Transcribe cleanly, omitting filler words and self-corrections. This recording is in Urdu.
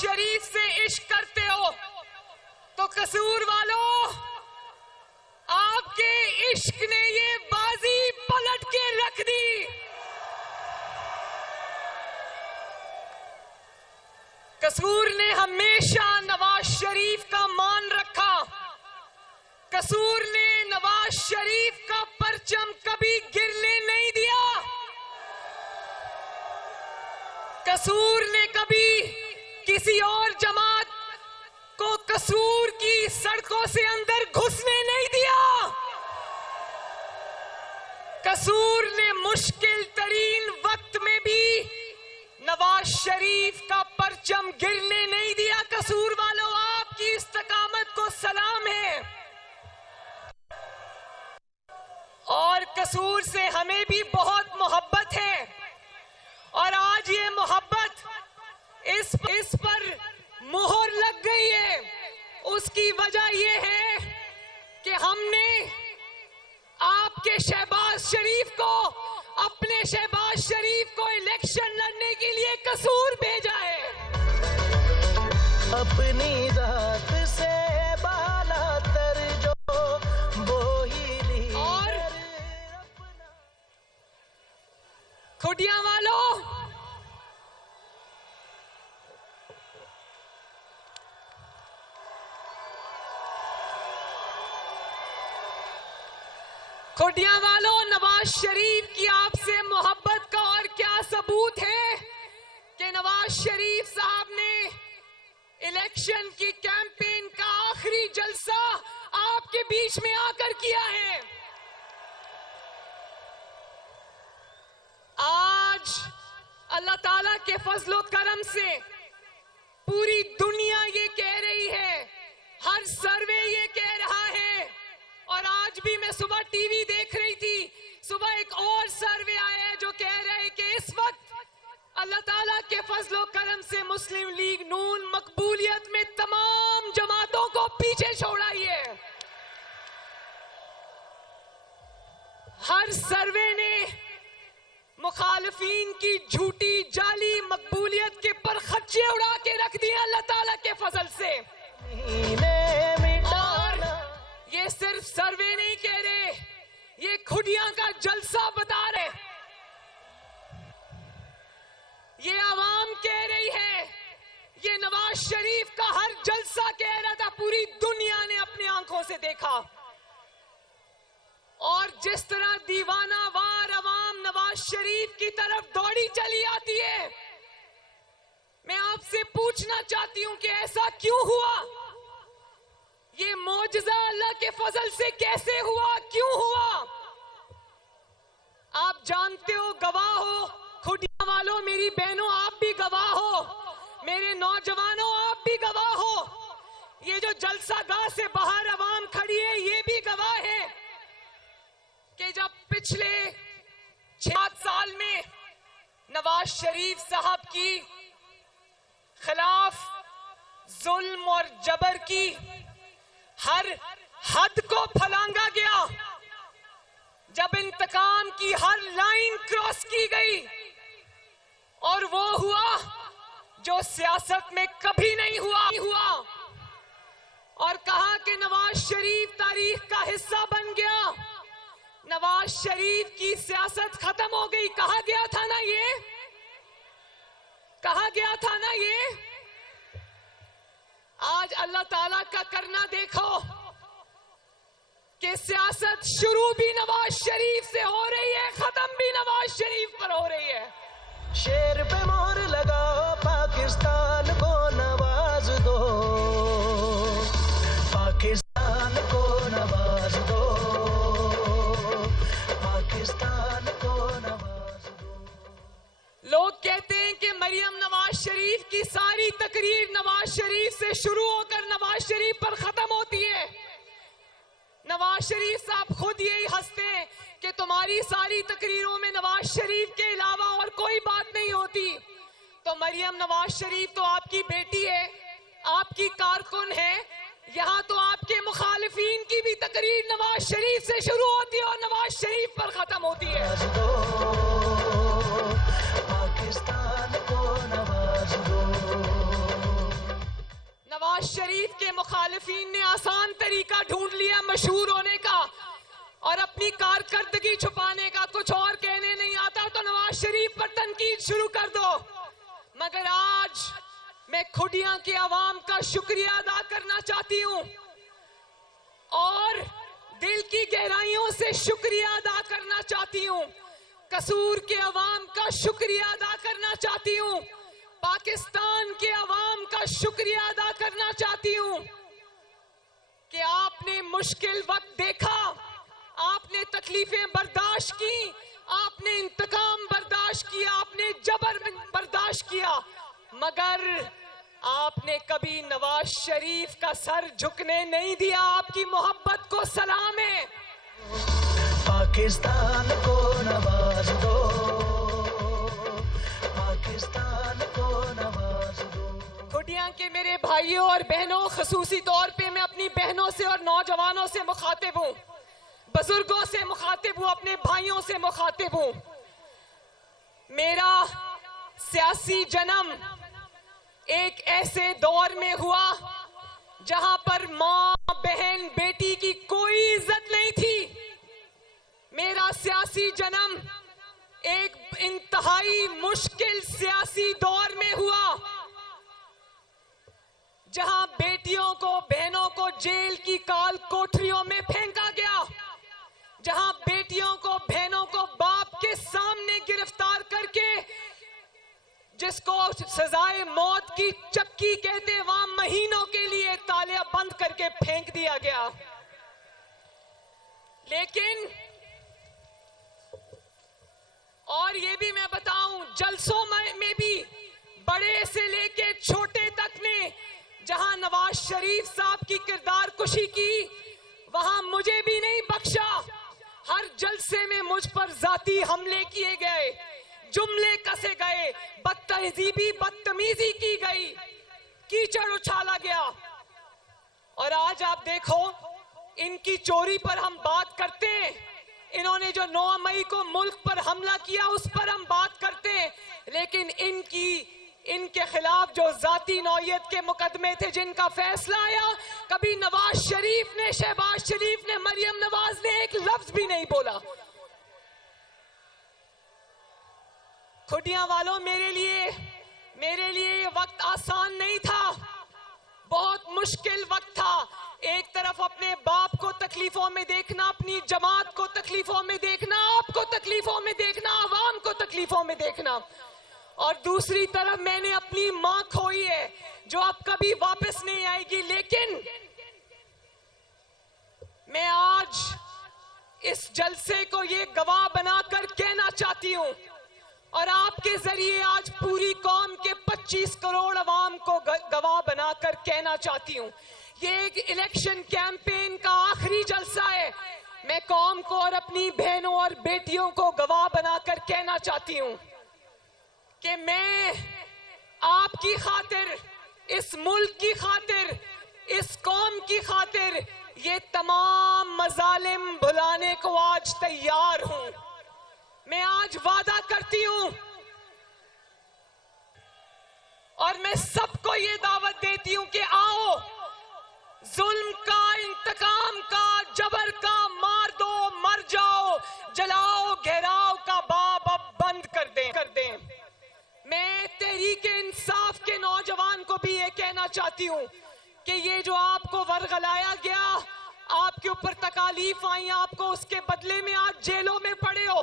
شریف سے عشق کرتے ہو تو قصور والوں آپ کے عشق نے یہ بازی پلٹ کے رکھ دی. قصور نے ہمیشہ نواز شریف کا مان رکھا. قصور نے نواز شریف کا پرچم کبھی گرنے نہیں دیا. قصور نے کبھی کسی اور جماعت کو قصور کی سڑکوں سے اندر گھسنے نہیں دیا. قصور نے مشکل ترین وقت میں بھی نواز شریف کا پرچم گرنے نہیں دیا. قصور والوں آپ کی استقامت کو سلام ہے. اور قصور سے ہمیں بھی بہت محبت ہے اور آج یہ محبت اس پر مہر لگ گئی ہے. اس کی وجہ یہ ہے کہ ہم نے آپ کے شہباز شریف کو اپنے شہباز شریف کو الیکشن لڑنے کے لیے قصور بھیجا ہے. اپنی ذات سے بالا تر جو وہی لی. اور کھڈیاں والوں نواز شریف کی آپ سے محبت کا اور کیا ثبوت ہے کہ نواز شریف صاحب نے الیکشن کی کیمپین کا آخری جلسہ آپ کے بیچ میں آ کر کیا ہے. آج اللہ تعالیٰ کے فضل و کرم سے پوری دنیا یہ کہہ رہی ہے, ہر سروے یہ کہہ رہا ہے, اور آج بھی میں صبح ٹی وی دیکھ رہی تھی, صبح ایک اور سروے آیا ہے جو کہہ رہے کہ اس وقت اللہ تعالیٰ کے فضل و کرم سے مسلم لیگ نون مقبولیت میں تمام جماعتوں کو پیچھے چھوڑائی ہے. ہر سروے نے مخالفین کی جھوٹی جعلی مقبولیت کے پر خدشے اڑا کے رکھ دیے اللہ تعالیٰ کے فضل سے. اور یہ صرف سروے نہیں کہہ رہے, یہ کھڈیاں کا جلسہ بتا رہے, یہ عوام کہہ رہی ہے, یہ نواز شریف کا ہر جلسہ کہہ رہا تھا, پوری دنیا نے اپنی آنکھوں سے دیکھا. اور جس طرح دیوانہ وار عوام نواز شریف کی طرف دوڑی چلی آتی ہے, میں آپ سے پوچھنا چاہتی ہوں کہ ایسا کیوں ہوا؟ یہ معجزہ اللہ کے فضل سے کیسے ہوا, کیوں ہوا؟ آپ جانتے ہو, گواہ ہو, کھڈیاں والوں, میری بہنوں آپ بھی گواہ ہو, میرے نوجوانوں آپ بھی گواہ ہو, یہ جو جلسہ گاہ سے باہر عوام کھڑی ہے یہ بھی گواہ ہے کہ جب پچھلے 6 سال میں نواز شریف صاحب کی خلاف ظلم اور جبر کی ہر حد کو پھلانگا گیا, جب انتقام کی ہر لائن کراس کی گئی, اور وہ ہوا جو سیاست میں کبھی نہیں ہوا, اور کہا کہ نواز شریف تاریخ کا حصہ بن گیا, نواز شریف کی سیاست ختم ہو گئی. کہا گیا تھا نا یہ, آج اللہ تعالیٰ کا کرنا دیکھو کہ سیاست شروع بھی نواز شریف سے ہو رہی ہے, ختم بھی نواز شریف پر ہو رہی ہے. شیر پہ مہر لگاؤ, پاکستان کو نواز دو, پاکستان کو نواز دو, پاکستان کو نواز دو. لوگ کہتے ہیں کہ مریم نواز شریف کی ساری تقریر نواز شریف سے شروع ہو کر نواز شریف پر ختم ہوتی ہے. نواز شریف صاحب خود یہی ہنستے ہیں کہ تمہاری ساری تقریروں میں نواز شریف کے علاوہ اور کوئی بات نہیں ہوتی. تو مریم نواز شریف تو آپ کی بیٹی ہے, آپ کی کارکن ہے, یہاں تو آپ کے مخالفین کی بھی تقریر نواز شریف سے شروع ہوتی ہے اور نواز شریف پر ختم ہوتی ہے. پاکستان کو نواز دو. مشہور ہونے کا اور اپنی کارکردگی چھپانے کا، کچھ اور کہنے نہیں آتا تو نواز شریف پر تنقید شروع کر دو. مگر آج میں کھڈیاں کے عوام کا شکریہ ادا کرنا چاہتی ہوں اور دل کی گہرائیوں سے شکریہ ادا کرنا چاہتی ہوں. قصور کے عوام کا شکریہ ادا کرنا چاہتی ہوں. پاکستان کے عوام کا شکریہ ادا کرنا چاہتی ہوں کہ آپ نے مشکل وقت دیکھا، آپ نے تکلیفیں برداشت کی، آپ نے انتقام برداشت کیا، آپ نے جبر برداشت کیا، مگر آپ نے کبھی نواز شریف کا سر جھکنے نہیں دیا. آپ کی محبت کو سلام ہے. پاکستان کو نواز دو، پاکستان کو نواز دو. کھڈیاں کے میرے بھائیوں اور بہنوں، خصوصی طور پہ میں اپنی بہنوں سے اور نوجوانوں سے مخاطب ہوں، بزرگوں سے مخاطب ہوں، اپنے بھائیوں سے مخاطب ہوں. میرا سیاسی جنم ایک ایسے دور میں ہوا جہاں پر ماں، بہن، بیٹی کی کوئی عزت نہیں تھی. میرا سیاسی جنم ایک انتہائی مشکل سیاسی دور میں ہوا جہاں بیٹیوں کو، بہنوں کو جیل کی کال کوٹریوں میں پھینکا گیا، جہاں بیٹیوں کو، بہنوں کو باپ کے سامنے گرفتار کر کے، جس کو سزائے موت کی چکی کہتے، وہاں مہینوں کے لیے تالے بند کر کے پھینک دیا گیا. لیکن اور یہ بھی میں بتاؤں، جلسوں میں بھی بڑے سے لے کے چھوٹے تک نے جہاں نواز شریف صاحب کی کردار کشی کی، وہاں مجھے بھی نہیں بخشا. ہر جلسے میں مجھ پر ذاتی حملے کیے گئے، جملے کسے گئے، بدتمیزی کی گئی، کیچڑ اچھالا گیا. اور آج آپ دیکھو، ان کی چوری پر ہم بات کرتے ہیں، انہوں نے جو 9 مئی کو ملک پر حملہ کیا اس پر ہم بات کرتے ہیں، لیکن ان کے خلاف جو ذاتی نوعیت کے مقدمے تھے جن کا فیصلہ آیا، کبھی نواز شریف نے، شہباز شریف نے، مریم نواز نے ایک لفظ بھی نہیں بولا. کھڈیاں والوں، میرے لیے یہ وقت آسان نہیں تھا، بہت مشکل وقت تھا. ایک طرف اپنے باپ کو تکلیفوں میں دیکھنا، اپنی جماعت کو تکلیفوں میں دیکھنا، آپ کو تکلیفوں میں دیکھنا، عوام کو تکلیفوں میں دیکھنا، اور دوسری طرف میں نے اپنی ماں کھوئی ہے جو اب کبھی واپس نہیں آئے گی. لیکن میں آج اس جلسے کو یہ گواہ بنا کر کہنا چاہتی ہوں اور آپ کے ذریعے آج پوری قوم کے 25 کروڑ عوام کو گواہ بنا کر کہنا چاہتی ہوں، یہ ایک الیکشن کیمپین کا آخری جلسہ ہے. میں قوم کو اور اپنی بہنوں اور بیٹیوں کو گواہ بنا کر کہنا چاہتی ہوں کہ میں آپ کی خاطر، اس ملک کی خاطر، اس قوم کی خاطر یہ تمام مظالم بھلانے کو آج تیار ہوں. میں آج وعدہ کرتی ہوں اور میں سب کو یہ دعوت دیتی ہوں کہ آؤ، ظلم کا، انتقام کا، جبر کا، مار دو، مر جاؤ، جلاؤ گھیراؤ کا باب اب بند کر دیں. میں تحریک انصاف کے نوجوان کو بھی یہ کہنا چاہتی ہوں کہ یہ جو آپ کو ورغلایا گیا، آپ کے اوپر تکالیف آئیں، آپ کو اس کے بدلے میں آج جیلوں میں پڑے ہو،